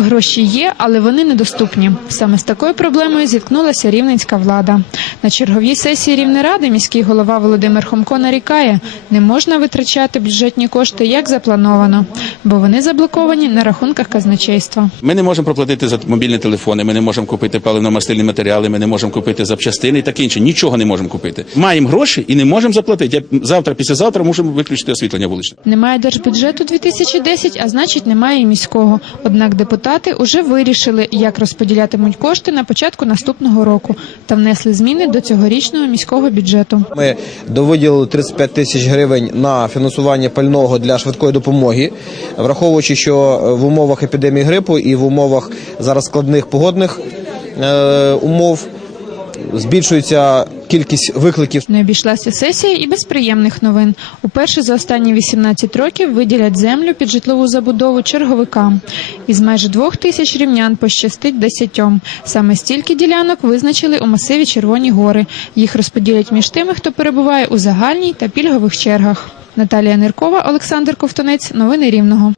Гроші є, але вони недоступні. Саме з такою проблемою зіткнулася рівненська влада. На черговій сесії Рівнеради міський голова Володимир Хомко нарікає, не можна витрачати бюджетні кошти, як заплановано, бо вони заблоковані на рахунках казначейства. Ми не можемо проплатити за мобільні телефони, ми не можемо купити паливно-мастильні матеріали, ми не можемо купити запчастини і таке інше. Нічого не можемо купити. Маємо гроші і не можемо заплатити. Я завтра, післязавтра можемо виключити освітлення вуличне. Немає держбюджету 2010, а значить, немає і міського. Однак депутат депутати уже вирішили, як розподілятимуть кошти на початку наступного року та внесли зміни до цьогорічного міського бюджету. Ми довиділили 35 тисяч гривень на фінансування пального для швидкої допомоги, враховуючи, що в умовах епідемії грипу і в умовах зараз складних погодних е, умов збільшується кількість викликів. Не обійшлася сесія і без приємних новин. Уперше за останні 18 років виділять землю під житлову забудову черговикам. Із майже двох тисяч рівнян пощастить десятьом. Саме стільки ділянок визначили у масиві Червоні гори. Їх розподілять між тими, хто перебуває у загальній та пільгових чергах. Наталія Ниркова, Олександр Ковтонець, новини Рівного.